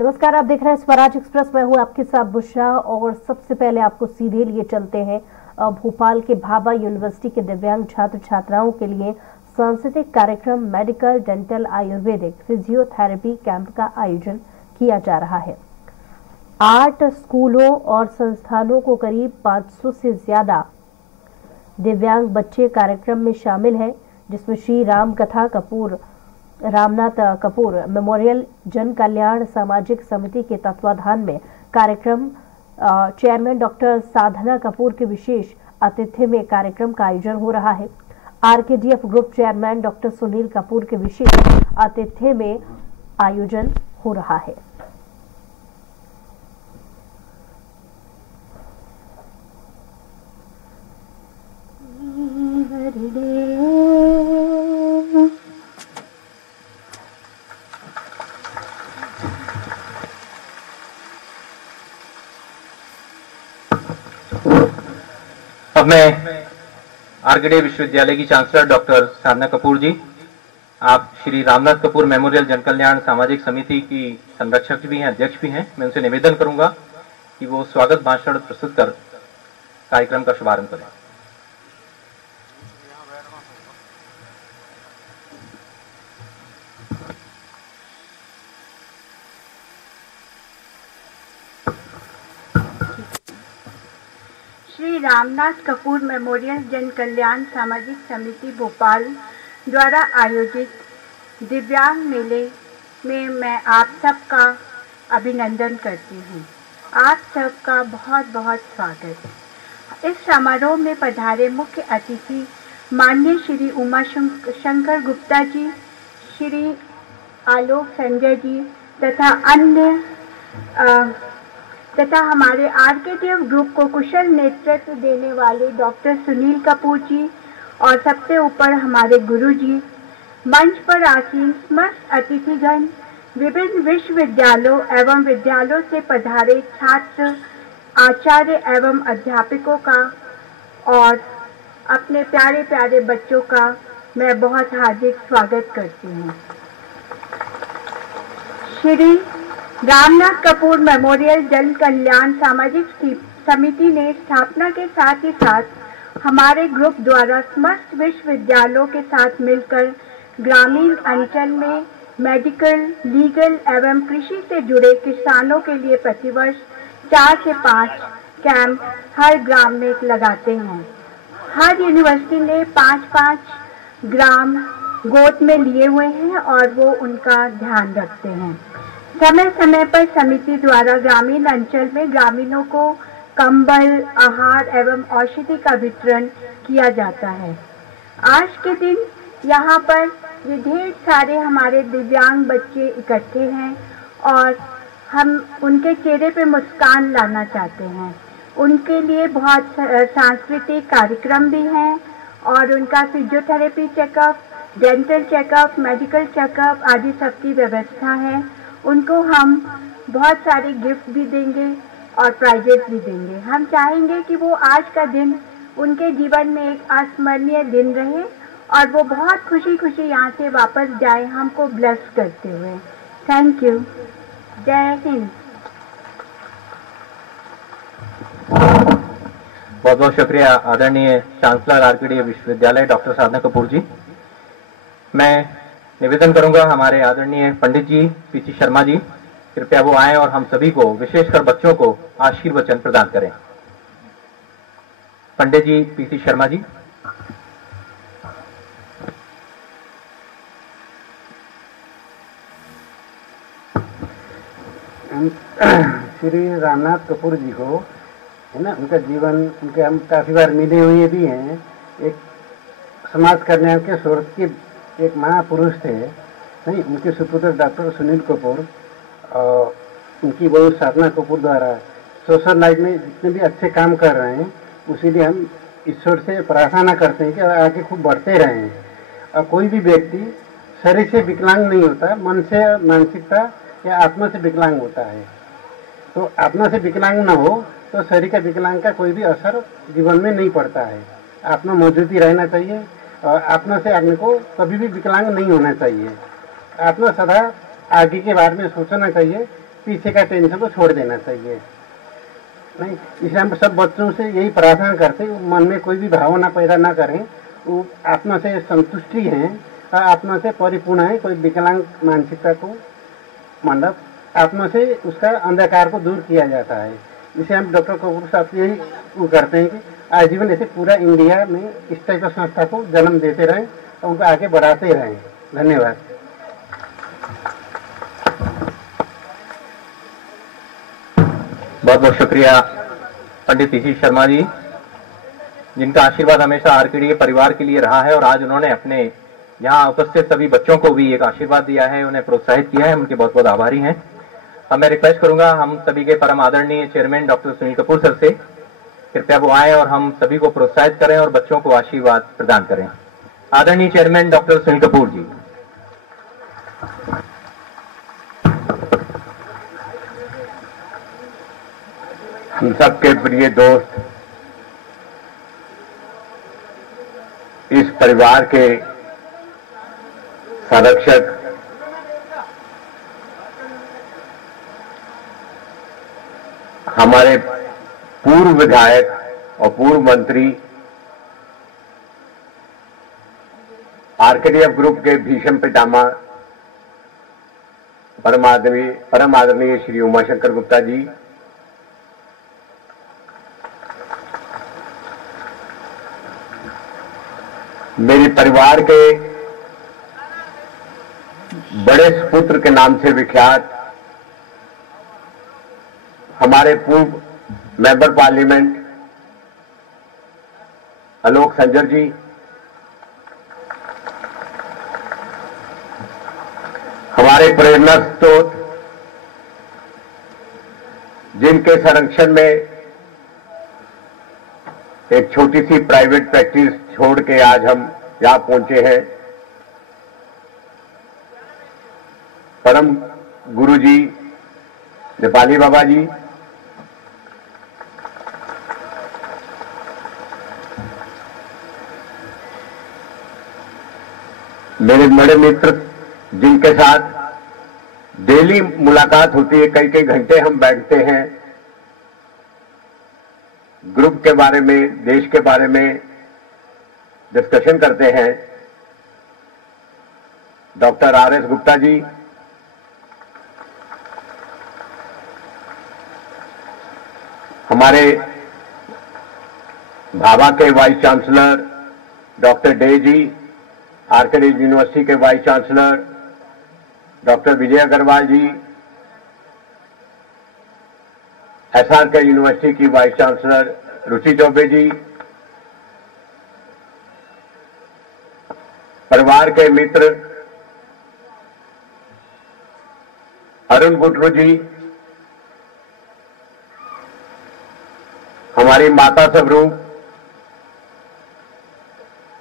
नमस्कार, आप देख रहे हैं स्वराज एक्सप्रेस। मैं हूं आपके साथ बुशरा और सबसे पहले आपको सीधे लिए चलते हैं भोपाल के भाभा यूनिवर्सिटी के दिव्यांग छात्र छात्राओं के लिए सांस्कृतिक कार्यक्रम medical, dental, Ayurvedic, physiotherapy camp का आयोजन किया जा रहा है। 8 स्कूलों और संस्थानों को करीब 500 से ज्यादा दिव्यांग बच्चे कार्यक्रम में शामिल हैं, जिसमें श्री रामनाथ कपूर मेमोरियल जन कल्याण सामाजिक समिति के तत्वाधान में कार्यक्रम चेयरमैन डॉक्टर साधना कपूर के विशेष आतिथ्य में कार्यक्रम का आयोजन हो रहा है। RKDF group chairman doctor Sunil Kapoor के विशेष आतिथ्य में आयोजन हो रहा है। अब मैं आरकेडीएफ विश्वविद्यालय की चांसलर डॉक्टर साधना कपूर जी, आप श्री रामनाथ कपूर मेमोरियल जन कल्याण सामाजिक समिति की संरक्षक भी हैं, अध्यक्ष भी हैं, मैं उनसे निवेदन करूंगा कि वो स्वागत भाषण प्रस्तुत कर कार्यक्रम का शुभारंभ करें। श्री रामनाथ कपूर मेमोरियल जन कल्याण सामाजिक समिति भोपाल द्वारा आयोजित दिव्यांग मेले में मैं आप सबका अभिनंदन करती हूँ। आप सबका बहुत बहुत स्वागत। इस समारोह में पधारे मुख्य अतिथि माननीय श्री उमा शंकर गुप्ता जी, श्री आलोक संजय जी तथा हमारे आरकेडीएफ ग्रुप को कुशल नेतृत्व देने वाले डॉक्टर सुनील कपूर जी और सबसे ऊपर हमारे गुरु जी, मंच पर आसीन समस्त अतिथिगण, विभिन्न विश्वविद्यालयों एवं विद्यालयों से पधारे छात्र, आचार्य एवं अध्यापकों का और अपने प्यारे प्यारे बच्चों का मैं बहुत हार्दिक स्वागत करती हूँ। श्री रामनाथ कपूर मेमोरियल जन कल्याण सामाजिक समिति ने स्थापना के साथ ही साथ हमारे ग्रुप द्वारा समस्त विश्वविद्यालयों के साथ मिलकर ग्रामीण अंचल में मेडिकल, लीगल एवं कृषि से जुड़े किसानों के लिए प्रतिवर्ष 4 से 5 कैंप हर ग्राम में लगाते हैं। हर यूनिवर्सिटी ने 5-5 ग्राम गोद में लिए हुए हैं और वो उनका ध्यान रखते हैं। समय समय पर समिति द्वारा ग्रामीण अंचल में ग्रामीणों को कंबल, आहार एवं औषधि का वितरण किया जाता है। आज के दिन यहाँ पर ढेर सारे हमारे दिव्यांग बच्चे इकट्ठे हैं और हम उनके चेहरे पे मुस्कान लाना चाहते हैं। उनके लिए बहुत सांस्कृतिक कार्यक्रम भी हैं और उनका physiotherapy checkup, dental checkup, medical checkup आदि सबकी व्यवस्था है। उनको हम बहुत सारे गिफ्ट भी देंगे और प्राइजेस भी देंगे। हम चाहेंगे कि वो आज का दिन उनके जीवन में एक अस्मरणीय दिन रहे और वो बहुत खुशी खुशी यहाँ से वापस जाए हमको ब्लेस करते हुए। Thank you. जय हिंद। बहुत बहुत शुक्रिया आदरणीय चांसलर आरकेडीएफ विश्वविद्यालय डॉक्टर साधना कपूर जी। मैं निवेदन करूंगा हमारे आदरणीय पंडित जी पीसी शर्मा जी, कृपया वो आए और हम सभी को, विशेषकर बच्चों को आशीर्वचन प्रदान करें। पंडित जी पीसी शर्मा जी। श्री रामनाथ कपूर जी को है ना, उनका जीवन, उनके हम काफी बार मिले हुए भी हैं। एक समाज कल्याण के सोर्स के एक महापुरुष थे नहीं, उनके सुपुत्र डॉक्टर सुनील कपूर और उनकी बहू साधना कपूर द्वारा सोशल लाइफ में जितने भी अच्छे काम कर रहे हैं, उसीलिए हम ईश्वर से प्रार्थना करते हैं कि आगे खूब बढ़ते रहें। और कोई भी व्यक्ति शरीर से विकलांग नहीं होता, मन से, मानसिकता या आत्मा से विकलांग होता है। तो आत्मा से विकलांग न हो तो शरीर का विकलांग का कोई भी असर जीवन में नहीं पड़ता है। आत्मा मौजूद ही रहना चाहिए और आत्मा से आदमी को कभी भी विकलांग नहीं होना चाहिए। आत्मा सदा आगे के बारे में सोचना चाहिए पीछे का टेंशन को छोड़ देना चाहिए। नहीं, इसलिए हम सब बच्चों से यही प्रार्थना करते हैं, मन में कोई भी भावना पैदा ना करें, वो आत्मा से संतुष्टि है, आत्मा से परिपूर्ण है। कोई विकलांग मानसिकता को मतलब आत्मा से उसका अंधकार को दूर किया जाता है। इसे हम डॉक्टर कपूर साहब यही वो करते हैं कि आजीवन ऐसे पूरा इंडिया में इस टाइप की संस्था को जन्म देते रहें और उनको आगे बढ़ाते रहें। धन्यवाद। बहुत बहुत शुक्रिया पंडित पीसी शर्मा जी, जिनका आशीर्वाद हमेशा आरकेडी के परिवार के लिए रहा है और आज उन्होंने अपने यहाँ उपस्थित सभी बच्चों को भी एक आशीर्वाद दिया है, उन्हें प्रोत्साहित किया है। उनके बहुत बहुत आभारी हैं। अब मैं रिक्वेस्ट करूंगा हम सभी के परम आदरणीय chairman doctor Sunil Kapoor sir से, कृपया वो आए और हम सभी को प्रोत्साहित करें और बच्चों को आशीर्वाद प्रदान करें। आदरणीय चेयरमैन डॉक्टर सुनील कपूर जी। हम सबके प्रिय दोस्त, इस परिवार के संरक्षक, हमारे पूर्व विधायक और पूर्व मंत्री, आरकेडीएफ ग्रुप के भीषम पितामह परम आदरणीय श्री उमाशंकर गुप्ता जी, मेरे परिवार के बड़े सुपुत्र के नाम से विख्यात हमारे पूर्व मेंबर पार्लियामेंट आलोक संजर जी, हमारे प्रेरणा स्रोत, जिनके संरक्षण में एक छोटी सी प्राइवेट प्रैक्टिस छोड़ के आज हम यहां पहुंचे हैं, परम गुरु जी नेपाली बाबा जी, मेरे बड़े मित्र जिनके साथ डेली मुलाकात होती है, कई कई घंटे हम बैठते हैं, ग्रुप के बारे में, देश के बारे में डिस्कशन करते हैं, डॉक्टर आर.एस. गुप्ता जी, हमारे भाभा के वाइस चांसलर डॉक्टर डे जी, आरकेडी यूनिवर्सिटी के वाइस चांसलर डॉक्टर विजय अग्रवाल जी, एसआरके यूनिवर्सिटी की वाइस चांसलर रुचि चौबे जी, परिवार के मित्र अरुण गुटरू जी, हमारी माता स्वरूप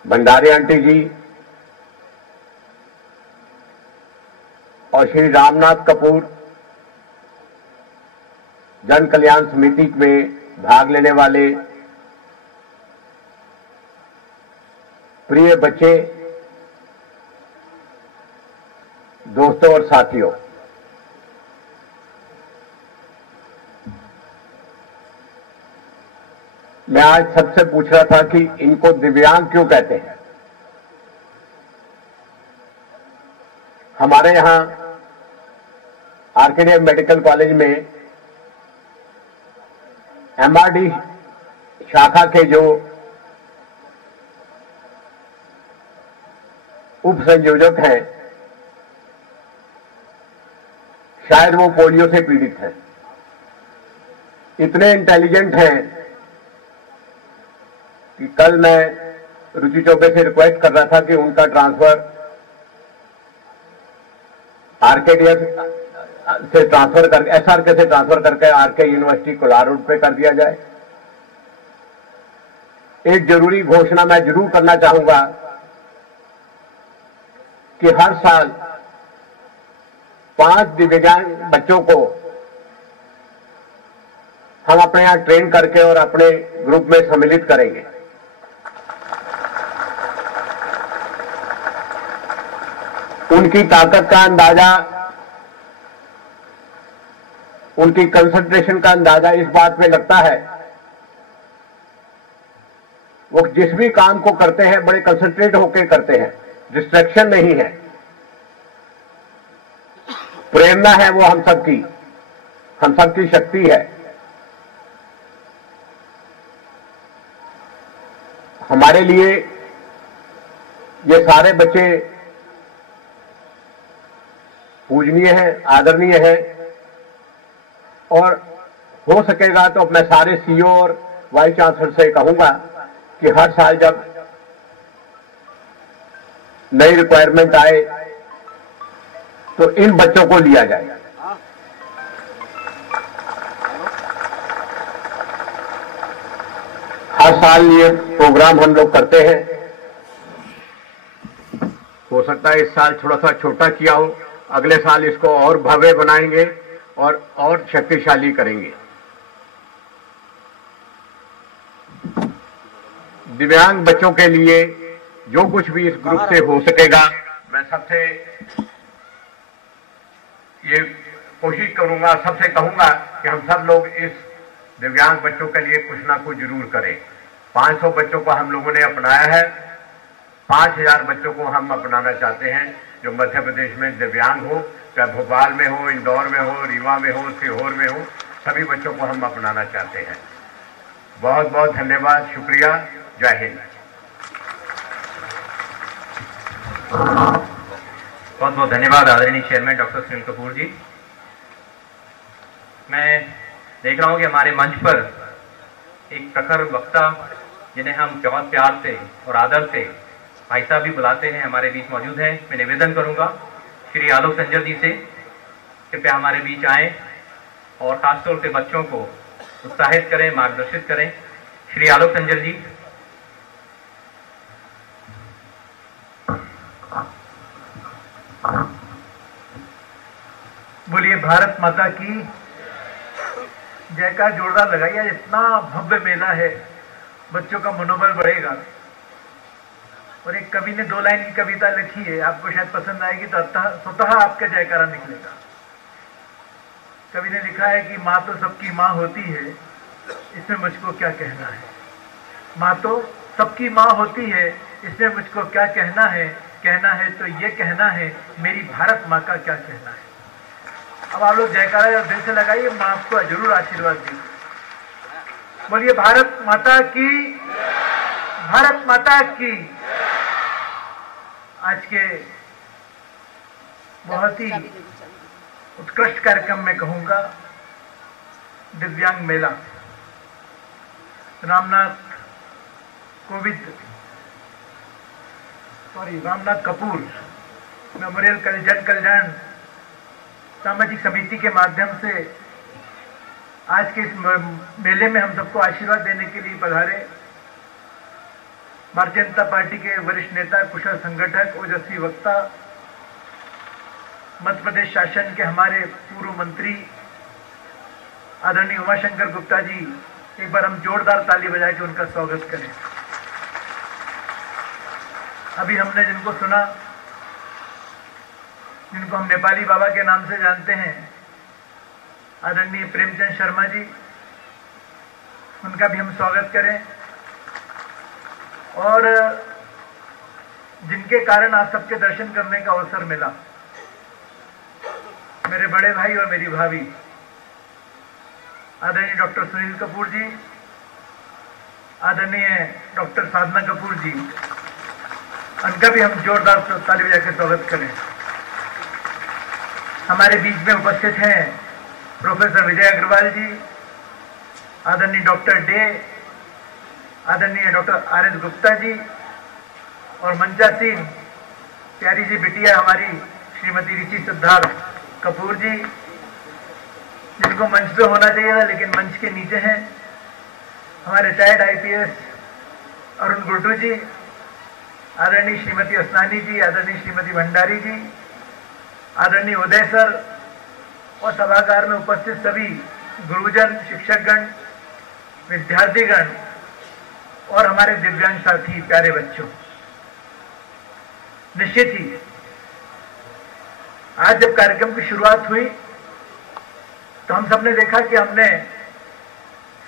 भंडारी आंटी जी और श्री रामनाथ कपूर जन कल्याण समिति में भाग लेने वाले प्रिय बच्चे, दोस्तों और साथियों, मैं आज सबसे पूछ रहा था कि इनको दिव्यांग क्यों कहते हैं। हमारे यहां आरकेडी मेडिकल कॉलेज में एमआरडी शाखा के जो उप संयोजक हैं, शायद वो पोलियो से पीड़ित हैं। इतने इंटेलिजेंट हैं कि कल मैं रुचि चौबे से रिक्वेस्ट कर रहा था कि उनका ट्रांसफर आरकेडीएफ से ट्रांसफर करके, एसआरके से ट्रांसफर करके आरके यूनिवर्सिटी कोलार रोड पे कर दिया जाए। एक जरूरी घोषणा मैं जरूर करना चाहूंगा कि हर साल 5 दिव्यांग बच्चों को हम अपने यहां ट्रेन करके और अपने ग्रुप में सम्मिलित करेंगे। उनकी ताकत का अंदाजा उनकी कंसंट्रेशन का अंदाजा इस बात पे लगता है, वो जिस भी काम को करते हैं बड़े कंसंट्रेट होकर करते हैं, डिस्ट्रैक्शन नहीं है। प्रेरणा है वो हम सबकी शक्ति है। हमारे लिए ये सारे बच्चे पूजनीय हैं, आदरणीय हैं, और हो सकेगा तो मैं सारे सीईओ और वाइस चांसलर से कहूंगा कि हर साल जब नई रिक्वायरमेंट आए तो इन बच्चों को लिया जाए। हर साल ये प्रोग्राम हम लोग करते हैं। हो सकता है इस साल थोड़ा सा छोटा किया हो, अगले साल इसको और भव्य बनाएंगे और शक्तिशाली करेंगे। दिव्यांग बच्चों के लिए जो कुछ भी इस ग्रुप से हो सकेगा, मैं सबसे ये कोशिश करूंगा, सबसे कहूंगा कि हम सब लोग इस दिव्यांग बच्चों के लिए कुछ ना कुछ जरूर करें। 500 बच्चों को हम लोगों ने अपनाया है, 5000 बच्चों को हम अपनाना चाहते हैं जो मध्य प्रदेश में दिव्यांग हो, चाहे भोपाल में हो, इंदौर में हो, रीवा में हो, सीहोर में हो, सभी बच्चों को हम अपनाना चाहते हैं। बहुत बहुत धन्यवाद, शुक्रिया, जय हिंद। बहुत बहुत धन्यवाद आदरणीय चेयरमैन डॉक्टर सुनील कपूर जी। मैं देख रहा हूं कि हमारे मंच पर एक प्रखर वक्ता जिन्हें हम बहुत प्यार से और आदर से भाई साहब भी बुलाते हैं, हमारे बीच मौजूद हैं। मैं निवेदन करूंगा श्री आलोक संजर जी से कृपया हमारे बीच आएं और खासतौर से बच्चों को उत्साहित करें, मार्गदर्शित करें। श्री आलोक संजर जी। बोलिए भारत माता की जयकार जोरदार लगाइए। इतना भव्य मेला है, बच्चों का मनोबल बढ़ेगा। और एक कवि ने 2 लाइन की कविता लिखी है, आपको शायद पसंद आएगी, तो स्वतः आपका जयकारा निकलेगा। कवि ने लिखा है कि माँ तो सबकी माँ होती है, इसमें मुझको क्या कहना है। माँ तो सबकी माँ होती है, इसमें मुझको क्या कहना है। कहना है तो ये कहना है, मेरी भारत माँ का क्या कहना है। अब आप लोग जयकारा दिल से लगाइए, माँ आपको जरूर आशीर्वाद दी। बोलिए भारत माता की, भारत माता की। आज के बहुत ही उत्कृष्ट कार्यक्रम में कहूंगा, दिव्यांग मेला रामनाथ कपूर मेमोरियल जन कल्याण सामाजिक समिति के माध्यम से आज के इस मेले में हम सबको आशीर्वाद देने के लिए पधारे। भारतीय जनता पार्टी के वरिष्ठ नेता, कुशल संगठक, ओजस्वी वक्ता, मध्य प्रदेश शासन के हमारे पूर्व मंत्री आदरणीय उमाशंकर गुप्ता जी, एक बार हम जोरदार ताली बजा के उनका स्वागत करें। अभी हमने जिनको सुना, जिनको हम नेपाली बाबा के नाम से जानते हैं, आदरणीय प्रेमचंद शर्मा जी, उनका भी हम स्वागत करें। और जिनके कारण आप सबके दर्शन करने का अवसर मिला, मेरे बड़े भाई और मेरी भाभी आदरणीय डॉक्टर सुनील कपूर जी, आदरणीय डॉक्टर साधना कपूर जी, उनका भी हम जोरदार ताली बजा के स्वागत करें। हमारे बीच में उपस्थित हैं प्रोफेसर विजय अग्रवाल जी, आदरणीय डॉक्टर डे, आदरणीय डॉक्टर आर.एस. गुप्ता जी, और मंचासीन प्यारी सी बिटिया हमारी श्रीमती रिची सिद्धार्थ कपूर जी, जिनको मंच पे होना चाहिए था लेकिन मंच के नीचे हैं। हमारे रिटायर्ड IPS अरुण गुर्टू जी, आदरणीय श्रीमती असनानी जी, आदरणीय श्रीमती भंडारी जी, आदरणीय उदय सर, और सभागार में उपस्थित सभी गुरुजन, शिक्षकगण, विद्यार्थीगण और हमारे दिव्यांग साथी, प्यारे बच्चों। निश्चित ही आज जब कार्यक्रम की शुरुआत हुई तो हम सबने देखा कि हमने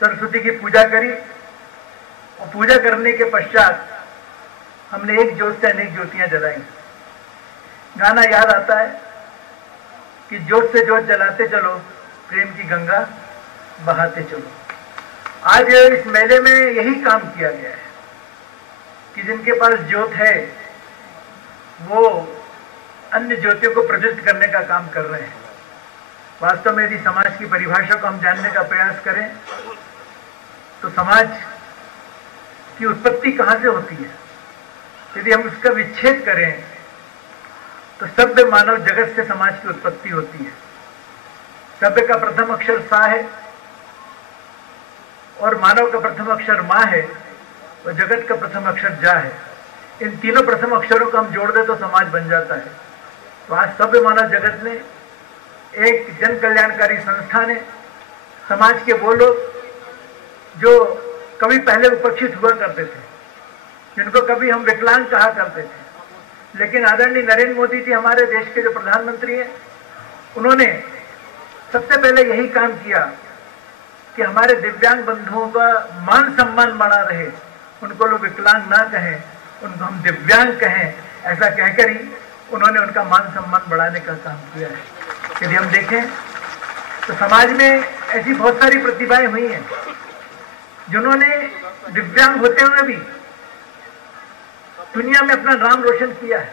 सरस्वती की पूजा करी और पूजा करने के पश्चात हमने एक ज्योत से अनेक ज्योतियां जलाई। गाना याद आता है कि ज्योत से ज्योत जलाते चलो, प्रेम की गंगा बहाते चलो। आज इस मेले में यही काम किया गया है कि जिनके पास ज्योत है वो अन्य ज्योतियों को प्रज्वलित करने का काम कर रहे हैं। वास्तव में यदि समाज की परिभाषा को हम जानने का प्रयास करें तो समाज की उत्पत्ति कहां से होती है, यदि हम उसका विच्छेद करें तो सभ्य मानव जगत से समाज की उत्पत्ति होती है। सभ्य का प्रथम अक्षर सा है और मानव का प्रथम अक्षर मां है और जगत का प्रथम अक्षर जा है। इन तीनों प्रथम अक्षरों को हम जोड़ दे तो समाज बन जाता है। तो आज सभ्य मानव जगत ने एक जन कल्याणकारी संस्था ने समाज के वो लोग जो कभी पहले उपेक्षित हुआ करते थे, जिनको कभी हम विकलांग कहा करते थे, लेकिन आदरणीय नरेंद्र मोदी जी हमारे देश के जो प्रधानमंत्री हैं, उन्होंने सबसे पहले यही काम किया कि हमारे दिव्यांग बंधुओं का मान सम्मान बना रहे। उनको लोग विकलांग ना कहें, उनको हम दिव्यांग कहें, ऐसा कहकर ही उन्होंने उनका मान सम्मान बढ़ाने का काम किया है। यदि हम देखें तो समाज में ऐसी बहुत सारी प्रतिभाएं हुई हैं जिन्होंने दिव्यांग होते हुए भी दुनिया में अपना नाम रोशन किया है।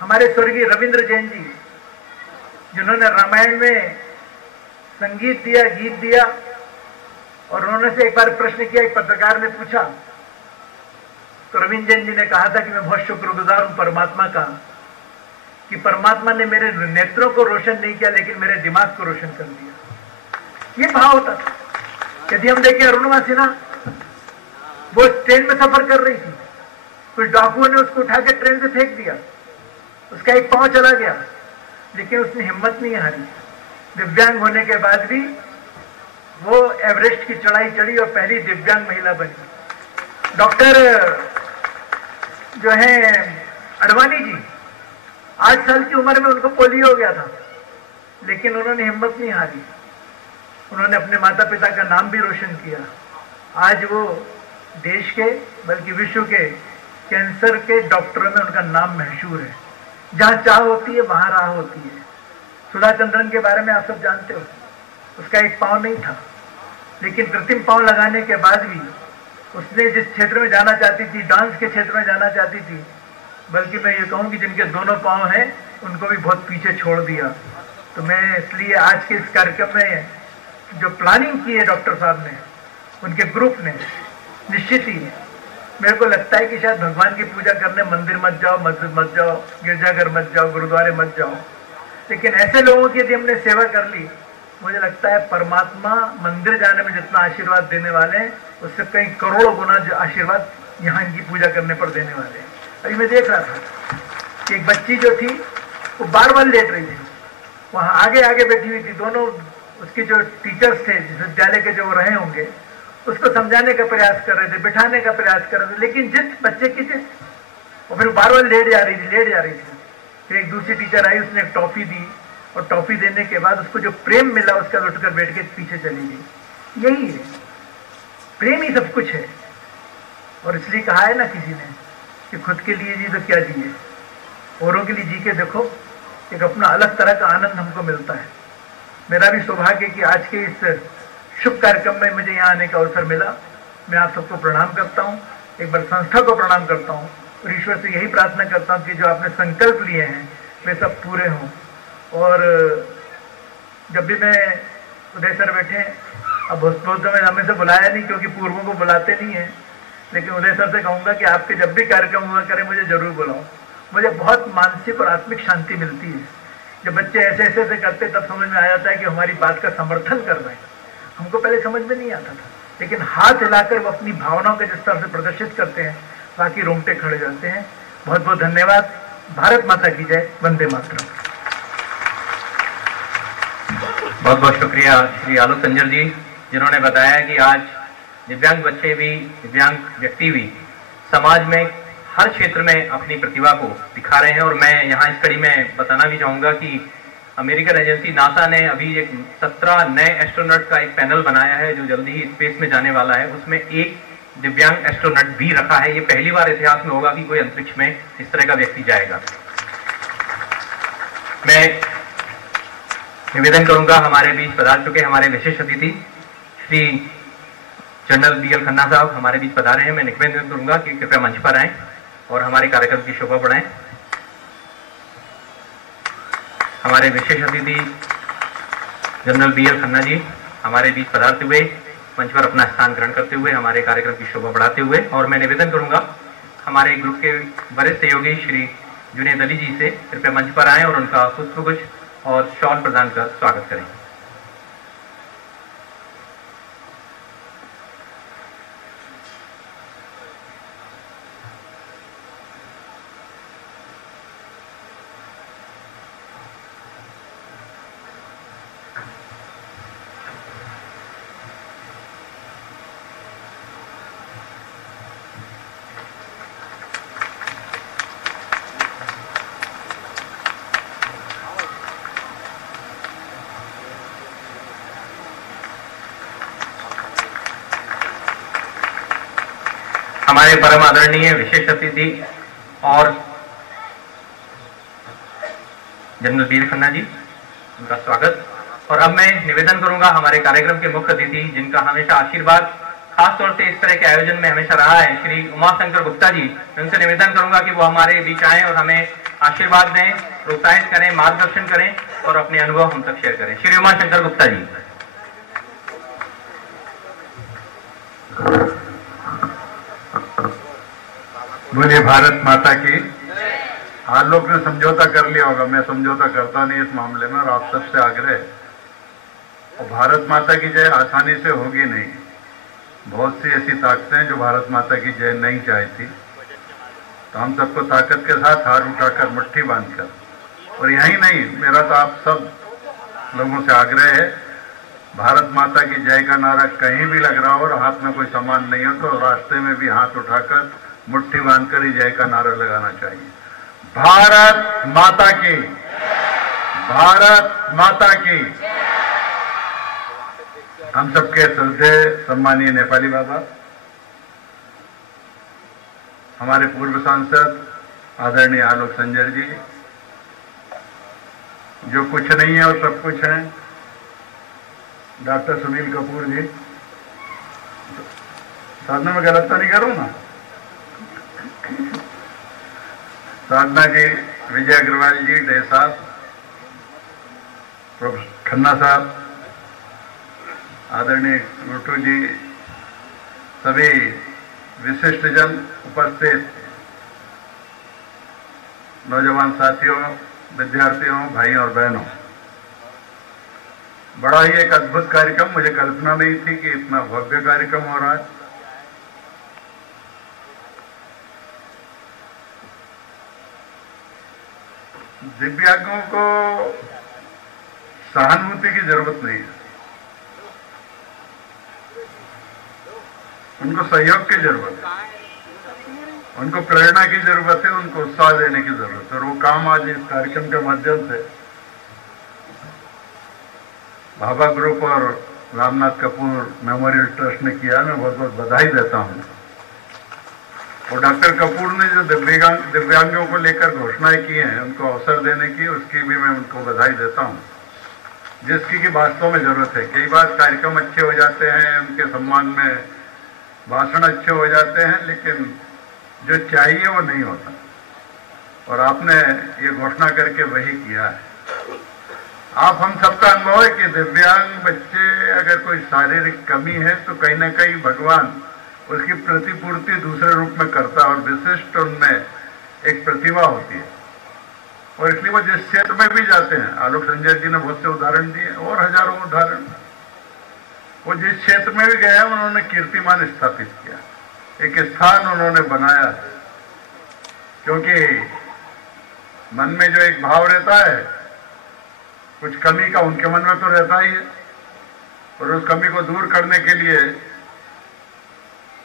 हमारे स्वर्गीय रविंद्र जैन जी, जिन्होंने रामायण में संगीत दिया, गीत दिया, और उन्होंने से एक बार प्रश्न किया, एक पत्रकार ने पूछा, तो रविंद्र जैन जी ने कहा था कि मैं बहुत शुक्रगुजार हूं परमात्मा का कि परमात्मा ने मेरे नेत्रों को रोशन नहीं किया लेकिन मेरे दिमाग को रोशन कर दिया। ये भाव होता था। यदि हम देखें अरुणिमा सिन्हा, वो ट्रेन में सफर कर रही थी, कुछ डाकुओं ने उसको उठा के ट्रेन से फेंक दिया, उसका एक पांव चला गया, लेकिन उसने हिम्मत नहीं हारी। दिव्यांग होने के बाद भी वो एवरेस्ट की चढ़ाई चढ़ी और पहली दिव्यांग महिला बनी। डॉक्टर जो है अडवाणी जी, 8 साल की उम्र में उनको पोलियो हो गया था, लेकिन उन्होंने हिम्मत नहीं हारी। उन्होंने अपने माता पिता का नाम भी रोशन किया। आज वो देश के बल्कि विश्व के कैंसर के डॉक्टरों में उनका नाम मशहूर है। जहां चाह होती है वहां राह होती है। सुधा चंद्रन के बारे में आप सब जानते हो, उसका एक पांव नहीं था, लेकिन कृत्रिम पांव लगाने के बाद भी उसने जिस क्षेत्र में जाना चाहती थी, डांस के क्षेत्र में जाना चाहती थी, बल्कि मैं ये कहूँ कि जिनके दोनों पांव हैं उनको भी बहुत पीछे छोड़ दिया। तो मैं इसलिए आज के इस कार्यक्रम में जो प्लानिंग की है डॉक्टर साहब ने, उनके ग्रुप ने, निश्चित ही मेरे को लगता है कि शायद भगवान की पूजा करने मंदिर मत जाओ, मस्जिद मत जाओ, गिरजाघर मत जाओ, गुरुद्वारे मत जाओ, लेकिन ऐसे लोगों की यदि हमने सेवा कर ली, मुझे लगता है परमात्मा मंदिर जाने में जितना आशीर्वाद देने वाले हैं उससे कई करोड़ों गुना जो आशीर्वाद यहाँ इनकी पूजा करने पर देने वाले हैं। अभी मैं देख रहा था कि एक बच्ची जो थी वो बार लेट रही थी, वहाँ आगे आगे बैठी हुई थी। दोनों उसके जो टीचर्स थे जिस विद्यालय के जो वो रहे होंगे, उसको समझाने का प्रयास कर रहे थे, बिठाने का प्रयास कर रहे थे, लेकिन जिस बच्चे की थी वो फिर बार लेट जा रही थी। फिर एक दूसरी टीचर आई, उसने एक टॉफी दी और टॉफी देने के बाद उसको जो प्रेम मिला उसका उठकर बैठ के पीछे चली गई। यही है, प्रेम ही सब कुछ है। और इसलिए कहा है ना किसी ने कि खुद के लिए जी तो क्या जिए, औरों के लिए जी के देखो, एक अपना अलग तरह का आनंद हमको मिलता है। मेरा भी सौभाग्य कि आज के इस शुभ कार्यक्रम में मुझे यहाँ आने का अवसर मिला। मैं आप सबको प्रणाम करता हूँ, एक बार संस्था को प्रणाम करता हूँ और ईश्वर से यही प्रार्थना करता हूँ कि जो आपने संकल्प लिए हैं वे सब पूरे हों। और जब भी मैं उदय सर बैठे, अब भोजपुर में हमें से बुलाया नहीं क्योंकि पूर्वों को बुलाते नहीं हैं, लेकिन उदय सर से कहूँगा कि आपके जब भी कार्यक्रम हुआ करें मुझे जरूर बुलाओ। मुझे बहुत मानसिक और आत्मिक शांति मिलती है। जब बच्चे ऐसे ऐसे करते तब समझ में आ जाता है कि हमारी बात का समर्थन कर रहे हैं। हमको पहले समझ में नहीं आता था, लेकिन हाथ हिलाकर वो अपनी भावनाओं के जिस तरह से प्रदर्शित करते हैं, बाकी रोंगटे खड़े जाते हैं। बहुत बहुत धन्यवाद। भारत माता की जय। वंदे मातरम। बहुत बहुत शुक्रिया श्री आलोक संजर जी, जिन्होंने बताया कि आज दिव्यांग बच्चे भी, दिव्यांग व्यक्ति भी समाज में हर क्षेत्र में अपनी प्रतिभा को दिखा रहे हैं। और मैं यहाँ इस कड़ी में बताना भी चाहूँगा कि अमेरिकन एजेंसी नासा ने अभी एक 17 नए एस्ट्रोनॉट का एक पैनल बनाया है जो जल्दी ही स्पेस में जाने वाला है। उसमें एक दिव्यांग एस्ट्रोनॉट भी रखा है। ये पहली बार इतिहास में होगा कि कोई अंतरिक्ष में इस तरह का व्यक्ति जाएगा। मैं निवेदन करूंगा, हमारे बीच पधार चुके हमारे विशेष अतिथि श्री जनरल BL खन्ना साहब हमारे बीच पधारे हैं। मैं निवेदन करूंगा कि कृपया मंच पर आएं और हमारे कार्यक्रम की शोभा बढ़ाएं। हमारे विशेष अतिथि जनरल BL खन्ना जी हमारे बीच पधारते हुए मंच पर अपना स्थान ग्रहण करते हुए हमारे कार्यक्रम की शोभा बढ़ाते हुए, और मैं निवेदन करूंगा हमारे ग्रुप के वरिष्ठ सहयोगी श्री जुनेद अली जी से कृपया मंच पर आएं और उनका पुष्पगुच्छ और शॉल प्रदान कर स्वागत करें। हमारे परम आदरणीय विशेष अतिथि और जनरल BL खन्ना जी, उनका स्वागत। और अब मैं निवेदन करूंगा हमारे कार्यक्रम के मुख्य अतिथि जिनका हमेशा आशीर्वाद खास तौर से इस तरह के आयोजन में हमेशा रहा है, श्री उमाशंकर गुप्ता जी। मैं उनसे निवेदन करूंगा कि वो हमारे बीच आएं और हमें आशीर्वाद दें, प्रोत्साहित करें, मार्गदर्शन करें और अपने अनुभव हम तक शेयर करें। श्री उमाशंकर गुप्ता जी। बोलिए भारत माता की। आप लोग ने समझौता कर लिया होगा, मैं समझौता करता नहीं इस मामले में, और आप सबसे आग्रह है, और भारत माता की जय आसानी से होगी नहीं। बहुत सी ऐसी ताकतें हैं जो भारत माता की जय नहीं चाहती, तो हम सबको ताकत के साथ हाथ उठाकर मुट्ठी बांधकर, और यही नहीं, मेरा तो आप सब लोगों से आग्रह है, भारत माता की जय का नारा कहीं भी लग रहा हो और हाथ में कोई सामान नहीं हो तो रास्ते में भी हाथ उठाकर मुट्ठी बांधकर ही जय का नारा लगाना चाहिए। भारत माता की, भारत माता की। हम सबके श्रद्धेय सम्मानीय नेपाली बाबा, हमारे पूर्व सांसद आदरणीय आलोक संजर जी, जो कुछ नहीं है और सब कुछ है, डॉक्टर सुनील कपूर जी, साधना में गलत तो नहीं करूं ना, साधना जी, विजय अग्रवाल जी, डे साहब, प्रोफेसर खन्ना साहब, आदरणीय गुट्टू जी, सभी विशिष्ट जन उपस्थित, नौजवान साथियों, विद्यार्थियों, भाइयों और बहनों, बड़ा ही एक अद्भुत कार्यक्रम, मुझे कल्पना नहीं थी कि इतना भव्य कार्यक्रम हो रहा है। दिव्यांगों को सहानुभूति की जरूरत नहीं है, उनको सहयोग की जरूरत है, उनको प्रेरणा की जरूरत है, उनको उत्साह देने की जरूरत है, और वो काम आज इस कार्यक्रम के माध्यम से भाभा ग्रुप और रामनाथ कपूर मेमोरियल ट्रस्ट ने किया। मैं बहुत बहुत बधाई देता हूं। और डॉक्टर कपूर ने जो दिव्यांगों को लेकर घोषणाएं की हैं, उनको अवसर देने की, उसकी भी मैं उनको बधाई देता हूं, जिसकी की वास्तव में जरूरत है। कई बार कार्यक्रम अच्छे हो जाते हैं, उनके सम्मान में भाषण अच्छे हो जाते हैं, लेकिन जो चाहिए वो नहीं होता, और आपने ये घोषणा करके वही किया है। आप हम सबका अनुभव है कि दिव्यांग बच्चे अगर कोई शारीरिक कमी है तो कहीं ना कहीं भगवान उसकी प्रतिपूर्ति दूसरे रूप में करता है, और विशिष्ट उनमें एक प्रतिभा होती है, और इसलिए वो जिस क्षेत्र में भी जाते हैं, आलोक संजय जी ने बहुत से उदाहरण दिए और हजारों उदाहरण, वो जिस क्षेत्र में भी गए हैं उन्होंने कीर्तिमान स्थापित किया, एक स्थान उन्होंने बनाया है। क्योंकि मन में जो एक भाव रहता है कुछ कमी का, उनके मन में तो रहता ही है, और उस कमी को दूर करने के लिए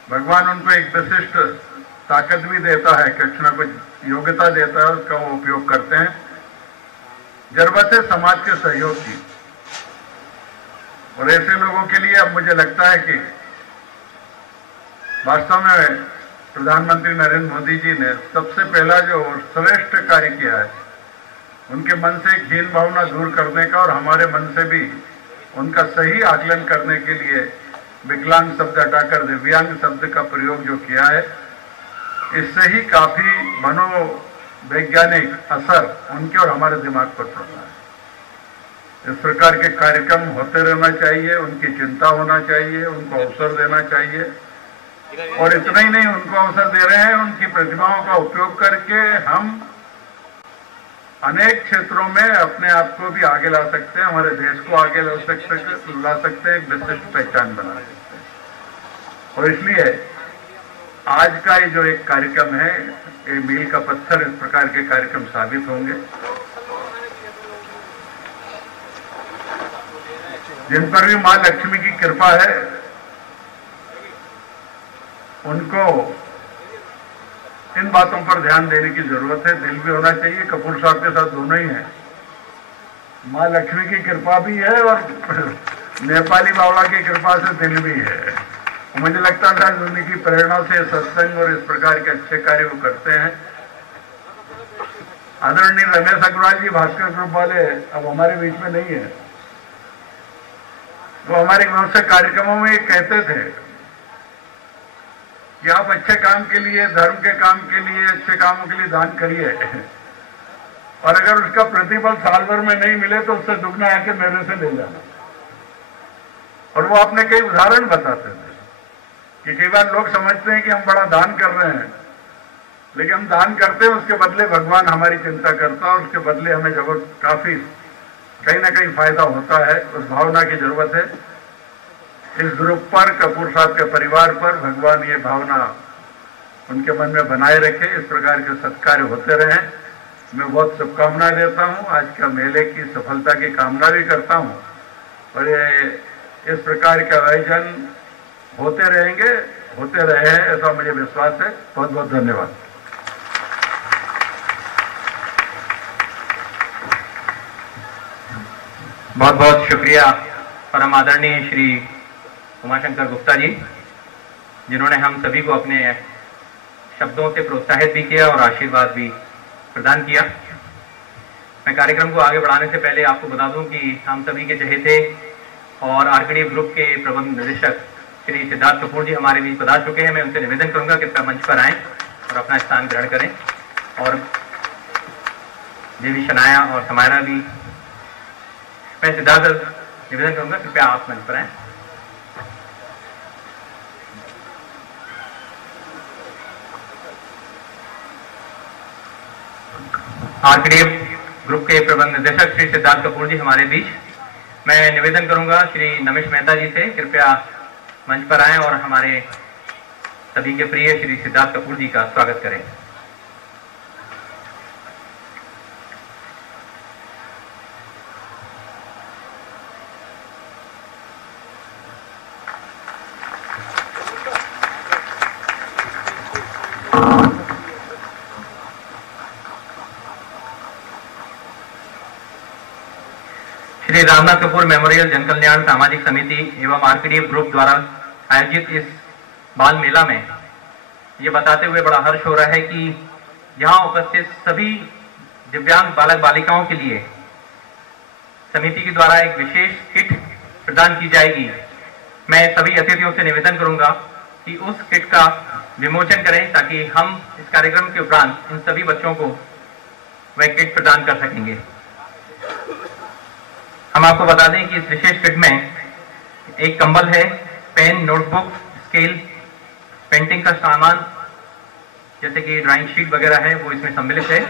भगवान उनको एक विशिष्ट ताकत भी देता है, कुछ ना कुछ योग्यता देता है, उसका वो उपयोग करते हैं। जरूरत है समाज के सहयोग की। और ऐसे लोगों के लिए अब मुझे लगता है कि वास्तव में प्रधानमंत्री नरेंद्र मोदी जी ने सबसे पहला जो श्रेष्ठ कार्य किया है, उनके मन से एक हीन भावना दूर करने का और हमारे मन से भी उनका सही आकलन करने के लिए विकलांग शब्द हटाकर दिव्यांग शब्द का प्रयोग जो किया है, इससे ही काफी मनोवैज्ञानिक असर उनके और हमारे दिमाग पर पड़ता है। इस प्रकार के कार्यक्रम होते रहना चाहिए, उनकी चिंता होना चाहिए, उनको अवसर देना चाहिए। और इतना ही नहीं, उनको अवसर दे रहे हैं, उनकी प्रतिभाओं का उपयोग करके हम अनेक क्षेत्रों में अपने आप को भी आगे ला सकते हैं, हमारे देश को आगे ला सकते हैं, एक विशिष्ट पहचान बना सकते हैं। और इसलिए आज का ये जो एक कार्यक्रम है, ये मील का पत्थर, इस प्रकार के कार्यक्रम साबित होंगे, जिन पर भी मां लक्ष्मी की कृपा है, उनको इन बातों पर ध्यान देने की जरूरत है। दिल भी होना चाहिए, कपूर साहब के साथ दोनों ही है, मां लक्ष्मी की कृपा भी है और नेपाली बावड़ा की कृपा से दिल भी है। मुझे लगता था उन्हीं की प्रेरणा से सत्संग और इस प्रकार के अच्छे कार्य वो करते हैं। आदरणीय रमेश अग्रवाल जी भास्कर ग्रुप वाले अब हमारे बीच में नहीं है। वो हमारे बहुत से कार्यक्रमों में कहते थे कि आप अच्छे काम के लिए, धर्म के काम के लिए, अच्छे कामों के लिए दान करिए, और अगर उसका प्रतिफल साल भर में नहीं मिले तो उससे दुगना आके मेरे से ले जाना। और वो आपने कई उदाहरण बताते थे कि कई बार लोग समझते हैं कि हम बड़ा दान कर रहे हैं, लेकिन हम दान करते हैं, उसके बदले भगवान हमारी चिंता करता है और उसके बदले हमें जरूरत काफी कहीं ना कहीं फायदा होता है। उस भावना की जरूरत है। इस ग्रुप पर, कपूर साहब के परिवार पर भगवान ये भावना उनके मन में बनाए रखे, इस प्रकार के सत्कार्य होते रहें। मैं बहुत शुभकामनाएं देता हूं, आज का मेले की सफलता की कामना भी करता हूं, और ये इस प्रकार के आयोजन होते रहेंगे, होते रहे हैं, ऐसा मुझे विश्वास है। बहुत बहुत धन्यवाद। बहुत बहुत शुक्रिया परम आदरणीय श्री उमाशंकर गुप्ता जी, जिन्होंने हम सभी को अपने शब्दों से प्रोत्साहित भी किया और आशीर्वाद भी प्रदान किया। मैं कार्यक्रम को आगे बढ़ाने से पहले आपको बता दूं कि हम सभी के चहेते और आरकेडी ग्रुप के प्रबंध निदेशक श्री सिद्धार्थ कपूर जी हमारे बीच पधार चुके हैं। मैं उनसे निवेदन करूंगा कि कृपया मंच पर आएं और अपना स्थान ग्रहण करें। और देवी शनाया और समायरा भी, मैं सिद्धार्थ निवेदन करूंगा कृपया आप मंच पर आएं। आरकेडी ग्रुप के प्रबंध निदेशक श्री सिद्धार्थ कपूर जी हमारे बीच। मैं निवेदन करूंगा श्री नमिश मेहता जी से कृपया मंच पर आएं और हमारे सभी के प्रिय श्री सिद्धार्थ कपूर जी का स्वागत करें। श्री रामनाथ कपूर मेमोरियल जन कल्याण सामाजिक समिति एवं आरकेडी ग्रुप द्वारा आयोजित इस बाल मेला में ये बताते हुए बड़ा हर्ष हो रहा है कि यहाँ उपस्थित सभी दिव्यांग बालक बालिकाओं के लिए समिति के द्वारा एक विशेष किट प्रदान की जाएगी। मैं सभी अतिथियों से निवेदन करूंगा कि उस किट का विमोचन करें ताकि हम इस कार्यक्रम के उपरांत इन सभी बच्चों को वह किट प्रदान कर सकेंगे। हम आपको बता दें कि इस विशेष किट में एक कंबल है, पेन, नोटबुक, स्केल, पेंटिंग का सामान जैसे कि ड्राइंग शीट वगैरह है वो इसमें सम्मिलित है।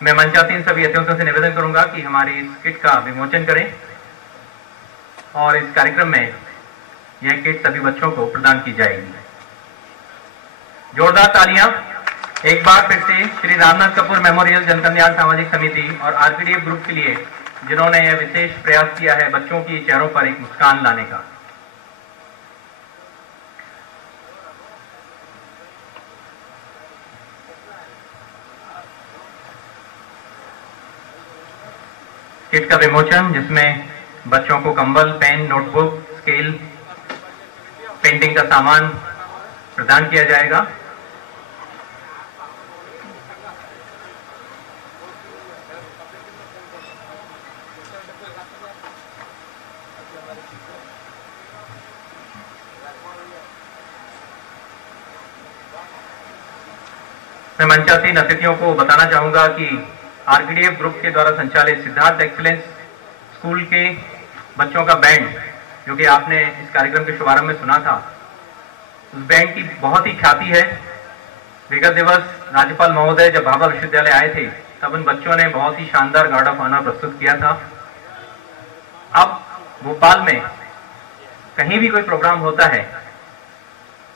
मैं मंचासीन सभी अतिथियों से निवेदन करूंगा कि हमारी इस किट का विमोचन करें और इस कार्यक्रम में यह किट सभी बच्चों को प्रदान की जाएगी। जोरदार तालियां एक बार फिर से श्री रामनाथ कपूर मेमोरियल जन कल्याण सामाजिक समिति और आरकेडी ग्रुप के लिए, जिन्होंने यह विशेष प्रयास किया है बच्चों की चेहरों पर एक मुस्कान लाने का। किट का विमोचन, जिसमें बच्चों को कंबल, पेन, नोटबुक, स्केल, पेंटिंग का सामान प्रदान किया जाएगा। मैं मंचासीन अतिथियों को बताना चाहूंगा कि आरकेडीएफ ग्रुप के द्वारा संचालित सिद्धार्थ एक्सीलेंस स्कूल के बच्चों का बैंड, जो कि आपने इस कार्यक्रम के शुभारंभ में सुना था, उस बैंड की बहुत ही ख्याति है। विगत दिवस राज्यपाल महोदय जब भाभा विश्वविद्यालय आए थे, तब उन बच्चों ने बहुत ही शानदार गार्ड ऑफ ऑनर प्रस्तुत किया था। अब भोपाल में कहीं भी कोई प्रोग्राम होता है,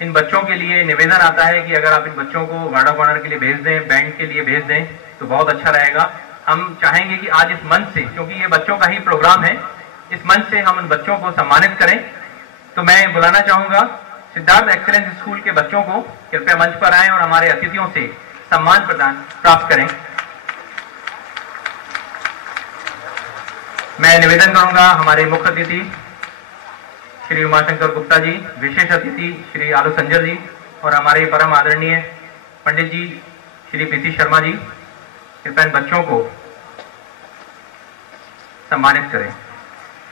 इन बच्चों के लिए निवेदन आता है कि अगर आप इन बच्चों को गार्ड ऑफ ऑनर के लिए भेज दें, बैंड के लिए भेज दें, तो बहुत अच्छा रहेगा। हम चाहेंगे कि आज इस मंच से, क्योंकि ये बच्चों का ही प्रोग्राम है, इस मंच से हम उन बच्चों को सम्मानित करें। तो मैं बुलाना चाहूंगा सिद्धार्थ एक्सीलेंस स्कूल के बच्चों को, कृपया मंच पर आएं और हमारे अतिथियों से सम्मान प्रदान प्राप्त करें। मैं निवेदन करूंगा हमारे मुख्य अतिथि श्री उमाशंकर गुप्ता जी, विशेष अतिथि श्री आलू संजय जी और हमारे परम आदरणीय पंडित जी श्री पीसी शर्मा जी, कृपया इन बच्चों को सम्मानित करें।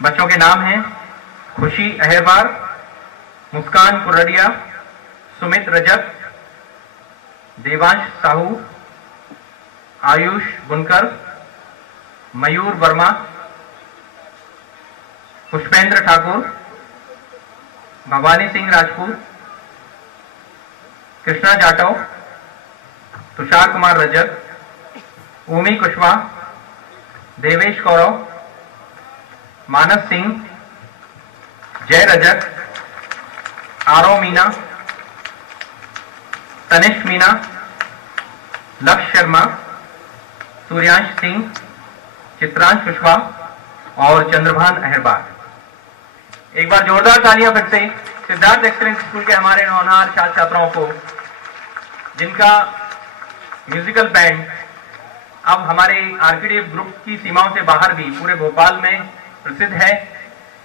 बच्चों के नाम हैं खुशी अहरबार, मुस्कान कुर्रडिया, सुमित रजक, देवांश साहू, आयुष बुनकर, मयूर वर्मा, पुष्पेंद्र ठाकुर, भवानी सिंह राजपूत, कृष्णा जाटव, तुषार कुमार रजक, उमी कुशवाहा, देवेश कौरव, मानस सिंह, जय रजक, आरव मीना, तनिष्क मीना, लक्ष्य शर्मा, सूर्यांश सिंह, चित्रांश कुशवाहा और चंद्रभान अहरबार। एक बार जोरदार तालियां फिर से सिद्धार्थ एक्सीलेंस स्कूल के हमारे होनहार छात्र छात्राओं को, जिनका म्यूजिकल बैंड अब हमारे आरकेडीएफ ग्रुप की सीमाओं से बाहर भी पूरे भोपाल में प्रसिद्ध है।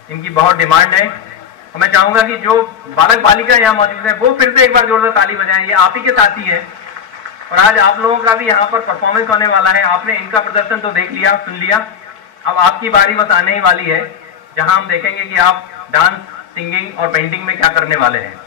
इनकी बहुत डिमांड है और मैं चाहूंगा कि जो बालक बालिका यहाँ मौजूद है वो फिर से एक बार जोरदार ताली बजाएं। ये आप ही के साथी है और आज आप लोगों का भी यहाँ पर परफॉर्मेंस होने वाला है। आपने इनका प्रदर्शन तो देख लिया, सुन लिया, अब आपकी बारी बस आने ही वाली है, जहां हम देखेंगे कि आप डांस, सिंगिंग और पेंटिंग में क्या करने वाले हैं।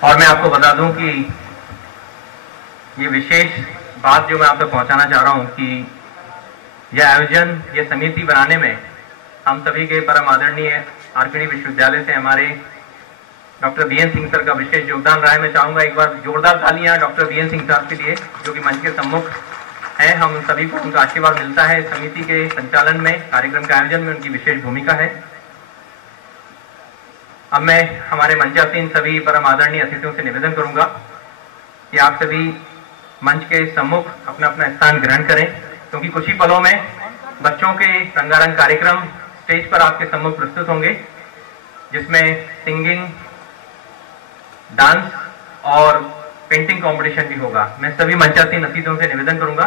और मैं आपको बता दूं कि ये विशेष बात जो मैं आप तक पहुंचाना चाह रहा हूं कि यह आयोजन, यह समिति बनाने में हम सभी के परम आदरणीय आरकेडी विश्वविद्यालय से हमारे डॉक्टर बीएन सिंह सर का विशेष योगदान रहा है। मैं चाहूंगा एक बार जोरदार तालियां डॉक्टर बीएन सिंह साहब के लिए, जो कि मंच के सम्मुख हैं। हम सभी को उनका आशीर्वाद मिलता है। समिति के संचालन में, कार्यक्रम के आयोजन में उनकी विशेष भूमिका है। अब मैं हमारे मंचासीन सभी परम आदरणीय अतिथियों से निवेदन करूंगा कि आप सभी मंच के सम्मुख अपना अपना स्थान ग्रहण करें, क्योंकि कुछ ही पलों में बच्चों के रंगारंग कार्यक्रम स्टेज पर आपके सम्मुख प्रस्तुत होंगे, जिसमें सिंगिंग, डांस और पेंटिंग कंपटीशन भी होगा। मैं सभी मंचासीन अतिथियों से निवेदन करूंगा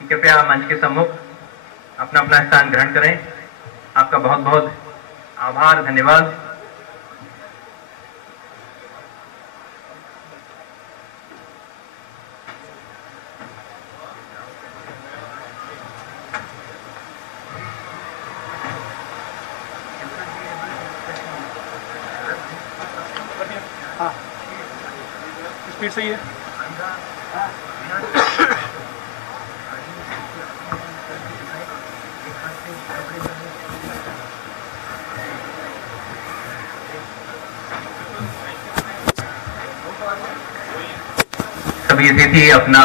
कि कृपया मंच के सम्मुख अपना अपना स्थान ग्रहण करें। आपका बहुत बहुत आभार, धन्यवाद। स्पीड सही है। सभी अतिथि अपना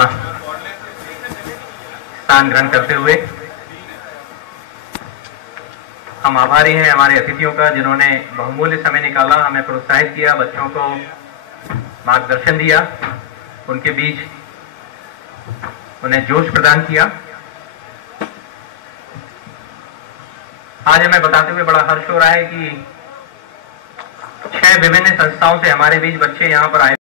स्थान ग्रहण करते हुए हम आभारी हैं हमारे अतिथियों का, जिन्होंने बहुमूल्य समय निकाला, हमें प्रोत्साहित किया, बच्चों को मार्गदर्शन दिया, उनके बीच उन्हें जोश प्रदान किया। आज हमें बताते हुए बड़ा हर्ष हो रहा है कि 6 विभिन्न संस्थाओं से हमारे बीच बच्चे यहाँ पर आए।